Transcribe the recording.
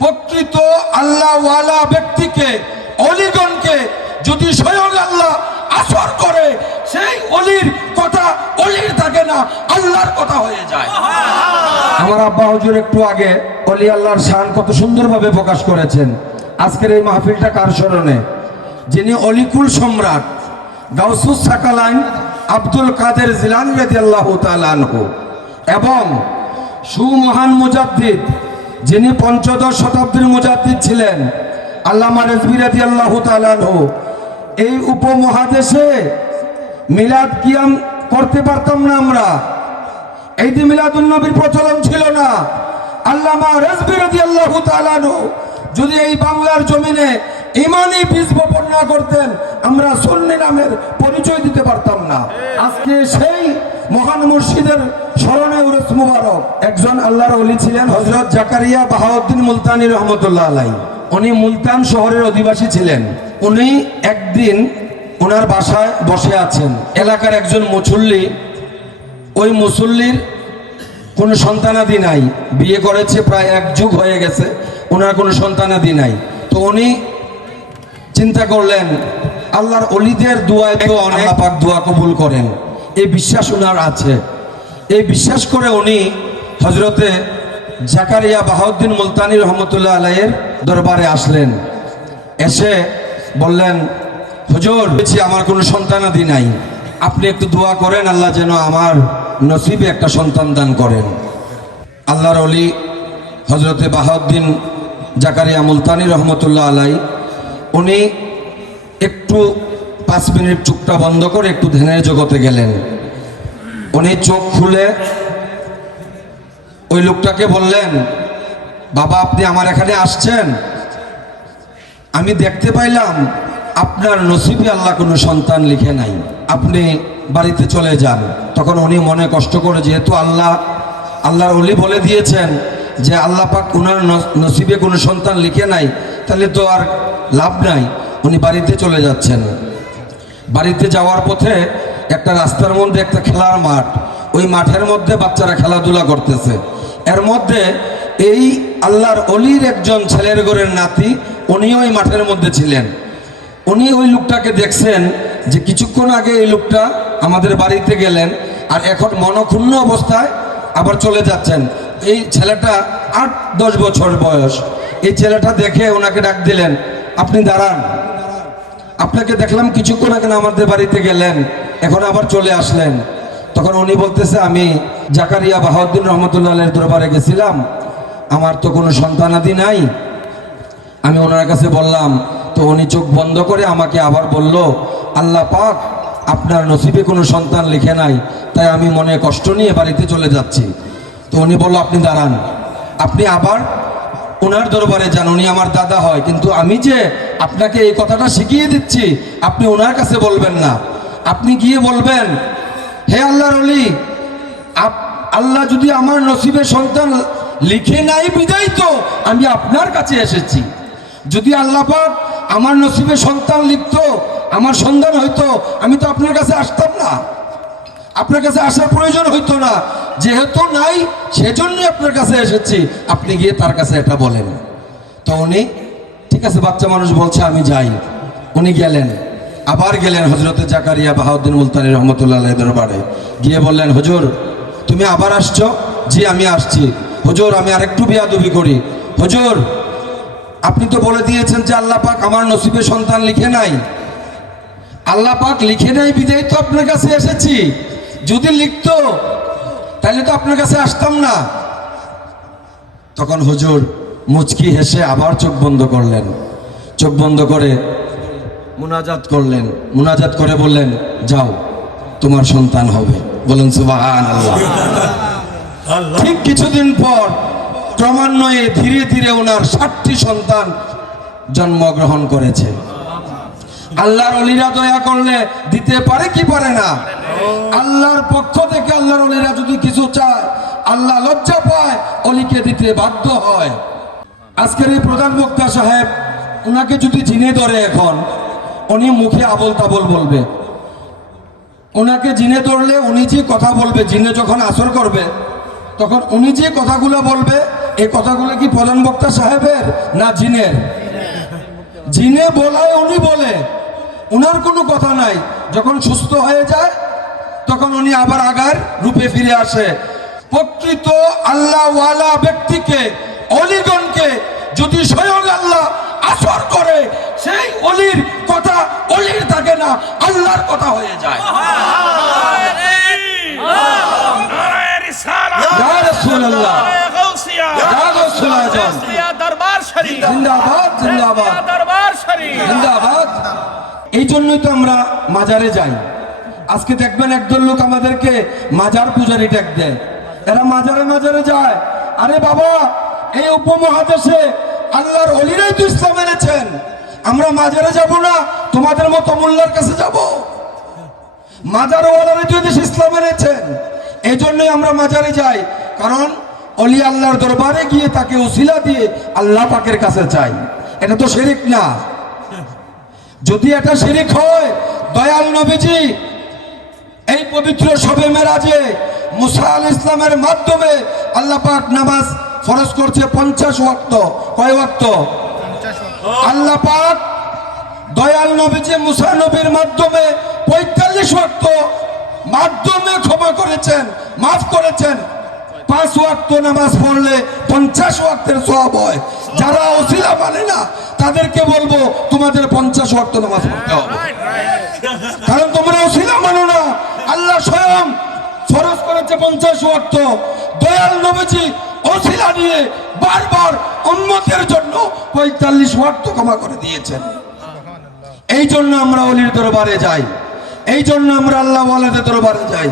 প্রকৃত আল্লাহওয়ালা ব্যক্তিকে, অলিগণকে যদি স্বয়ং আল্লাহ আসর করে, সেই অলির কথা অলির থাকে না, আল্লাহর কথা হয়ে যায়। আমার আব্বা হুজুর একটু আগে অলি আল্লাহর শান কত সুন্দরভাবে প্রকাশ করেছেন। আজকের এই মাহফিলটা কার স্মরণে? যিনি অলিকুল সম্রাট, গাউসুস সাকালাইন আব্দুল কাদের জিলানি রাদিয়াল্লাহু আল্লাহ আনহু, এবং সুমহান মুজাদ্দিদ যিনি পঞ্চদশ শতাব্দীর মুজাদ্দিদ ছিলেন, আল্লামা রেজবি রাদিয়াল্লাহু তাআলা এই উপমহাদেশে মিলাদ কিয়াম করতে পারতাম না আমরা। এই যে মিলাদুন নবীর প্রচলন ছিল না, আল্লামা রেজবি রাদিয়াল্লাহু তাআলা আনহু যদি এই বাংলার জমিনে ইমানি বীজ বপন না করতেন, আমরা সুন্নি নামের পরিচয় দিতে পারতাম না। আজকে সেই মহান মুর্শিদের স্মরণে উরস মুবারক। একজন আল্লাহর অলি ছিলেন হজরত জাকারিয়া বাহাউদ্দিন মুলতানি রহমতুল্লাহ আলাই উনি মুলতান শহরের অধিবাসী ছিলেন। উনি একদিন ওনার বাসায় বসে আছেন। এলাকার একজন মুসল্লি ওই মুসল্লির কোনো সন্তানাদি নাই। বিয়ে করেছে প্রায় এক যুগ হয়ে গেছে। ওনার কোনো সন্তানাদি নাই। তো উনি চিন্তা করলেন আল্লাহর অলিদের দোয়ায় তো অনেক পাক দোয়া কবুল করেন। এই বিশ্বাস ওনার আছে। এই বিশ্বাস করে উনি হজরতে জাকারিয়া বাহাউদ্দিন মুলতানি রহমতুল্লাহ আলাইয়ের দরবারে আসলেন। এসে বললেন, হুজুর, বলছি আমার কোনো সন্তানাদি নাই। আপনি একটু দোয়া করেন, আল্লাহ যেন আমার নসিবে একটা সন্তান দান করেন। আল্লাহর অলি হজরতে বাহাউদ্দিন জাকারিয়া মুলতানি রহমতুল্লাহ আলাই উনি একটু পাঁচ মিনিট চোখটা বন্ধ করে একটু ধ্যানের জগতে গেলেন। উনি চোখ খুলে ওই লোকটাকে বললেন, বাবা, আপনি আমার এখানে আসছেন? আমি দেখতে পাইলাম আপনার নসিবে আল্লাহ কোনো সন্তান লিখে নাই। আপনি বাড়িতে চলে যান। তখন উনি মনে কষ্ট করে, যেহেতু আল্লাহ, আল্লাহর অলি বলে দিয়েছেন যে আল্লাহ পাক ওনার নসিবে কোনো সন্তান লিখে নাই, তাহলে তো আর লাভ নাই। উনি বাড়িতে চলে যাচ্ছেন। বাড়িতে যাওয়ার পথে একটা রাস্তার মধ্যে একটা খেলার মাঠ, ওই মাঠের মধ্যে বাচ্চারা খেলাধুলা করতেছে। এর মধ্যে এই আল্লাহর অলির একজন ছেলের ঘরের নাতি, উনিও ওই মাঠের মধ্যে ছিলেন। উনি ওই লোকটাকে দেখছেন যে কিছুক্ষণ আগে এই লোকটা আমাদের বাড়িতে গেলেন আর এখন মনক্ষুণ্ণ অবস্থায় আবার চলে যাচ্ছেন। এই ছেলেটা আট, দশ বছর বয়স। এই ছেলেটা দেখে ওনাকে ডাক দিলেন, আপনি দাঁড়ান। আপনাকে দেখলাম কিছুক্ষণ আগে আমাদের বাড়িতে গেলেন, এখন আবার চলে আসলেন। তখন উনি বলতেছে, আমি জাকারিয়া বাহাউদ্দিন রহমতুল্লাহ দরবারে গেছিলাম, আমার তো কোনো সন্তানাদি নাই। আমি ওনার কাছে বললাম, তো উনি চোখ বন্ধ করে আমাকে আবার বলল, আল্লাহ পাক আপনার নসিবে কোনো সন্তান লিখে নাই, তাই আমি মনে কষ্ট নিয়ে বাড়িতে চলে যাচ্ছি। তো উনি বলল, আপনি দাঁড়ান, আপনি আবার ওনার দরবারে যান উনি আমার দাদা হয়। কিন্তু আমি যে আপনাকে এই কথাটা শিখিয়ে দিচ্ছি, আপনি ওনার কাছে বলবেন না। আপনি গিয়ে বলবেন, হে আল্লাহর অলি আপ- আল্লাহ যদি আমার নসিবে সন্তান লিখে নাই বিদায় তো আমি আপনার কাছে এসেছি। যদি আল্লাহ পাক আমার নসিবে সন্তান লিখত, আমার সন্তান হইতো, আমি তো আপনার কাছে আসতাম না। আপনার কাছে আসার প্রয়োজন হইতো না। যেহেতু নাই, সেজন্যই আপনার কাছে এসেছি। আপনি গিয়ে তার কাছে এটা বলেন। তো উনি, ঠিক আছে, বাচ্চা মানুষ বলছে, আমি যাই। উনি গেলেন। আবার গেলেন হজরতে জাকারিয়া বাহাউদ্দিন মুলতানি রহমতুল্লাহ দরবারে। গিয়ে বললেন, হুজুর, তুমি আবার আসছো? জি, আমি আসছি। হুজুর, আমি আরেকটু বিয়াদবি করি। হুজুর, আপনি তো বলে দিয়েছেন যে আল্লাহ পাক আমার নসিবে সন্তান লিখে নাই। আল্লাহ পাক লিখে নাই, বিদায় তো আপনার কাছে এসেছি। যদি লিখতো তাহলে তো আপনার কাছে আসতাম না। তখন হুজুর মুচকি হেসে আবার চোখ বন্ধ করলেন। চোখ বন্ধ করে মুনাজাত করলেন। মুনাজাত করে বললেন যাও তোমার সন্তান হবে। বলেন সুবাহান ঠিক কিছুদিন পর ক্রমান্বয়ে ধীরে ধীরে ওনার ষাটটি সন্তান জন্মগ্রহণ করেছে। আল্লাহর অলিরা দয়া করলে দিতে পারে কি পারে না? আল্লাহর পক্ষ থেকে আল্লাহর অলিরা যদি কিছু চায়, আল্লাহ লজ্জা পায়, অলিকে দিতে বাধ্য হয়। আজকের এই প্রধান বক্তা সাহেব ওনাকে যদি জিনে ধরে এখন, উনি মুখে আবল তাবল বলবে। ওনাকে জিনে ধরলে উনি যে কথা বলবে, জিনে যখন আসর করবে, তখন উনি যে কথাগুলো বলবে এই কথাগুলো কি প্রধান বক্তা সাহেবের না জিনের? জিনে বলায় উনি বলে। উনার কোনো কথা নাই। যখন সুস্থ হয়ে যায় তখন উনি আবার আগার রূপে ফিরে আসে। প্রকৃত আল্লাহওয়ালা ব্যক্তিকে অলিগণকে যদি স্বয়ং আল্লাহ আসর করে সেই অলির কথা অলির থাকে না আল্লাহর কথা হয়ে যায়। জিন্দাবাদ জিন্দাবাদ। জিন্দাবাদ। জন্যই তো আমরা মাজারে যাই। আজকে দেখবেন একদল লোক আমাদেরকে মাজার পূজারি ট্যাগ দেয়। এরা মাজারে মাজারে যায়। আরে বাবা, এই উপমহাদেশে আল্লাহর অলিরাই তো ইসলাম এনেছেন। আমরা মাজারে যাব না, তোমাদের মতো মোল্লার কাছে যাব। মাজারওয়ালারা যদি ইসলাম এনেছেন। এই জন্যই আমরা মাজারে যাই। কারণ অলি আল্লাহর দরবারে গিয়ে তাকে উসিলা দিয়ে আল্লাহ পাকের কাছে চাই। এটা তো শেরিক না। যদি এটা শিরিক হয়, দয়াল নবীজি, এই পবিত্র সবে মেরাজে মুসা আল ইসলামের মাধ্যমে আল্লাহ পাক নামাজ ফরজ করছে পঞ্চাশ ওয়াক্ত। কয় ওয়াক্ত? আল্লাহ পাক দয়াল নবীজি, মুসা নবীর মাধ্যমে পঁয়তাল্লিশ ওয়াক্ত মাধ্যমে ক্ষমা করেছেন, মাফ করেছেন। পাঁচ ওয়াক্ত নামাজ পড়লে পঞ্চাশ ওয়াক্তের সব হয়। যারা অশিলা মানে না, তাদেরকে বলব তোমাদের পঞ্চাশ ওয়াক্ত নামাজ পড়তে হবে। কারণ তোমরা অশিলা মানো না। আল্লাহ স্বয়ং ফরজ করেছে পঞ্চাশ ওয়াক্ত। দয়াল নবীজি অশিলা নিয়ে বারবার উন্মতের জন্য পঁয়তাল্লিশ ওয়াক্ত ক্ষমা করে দিয়েছেন। এই জন্য আমরা অলির দরবারে যাই। এই জন্য আমরা আল্লাহ দরবারে যাই।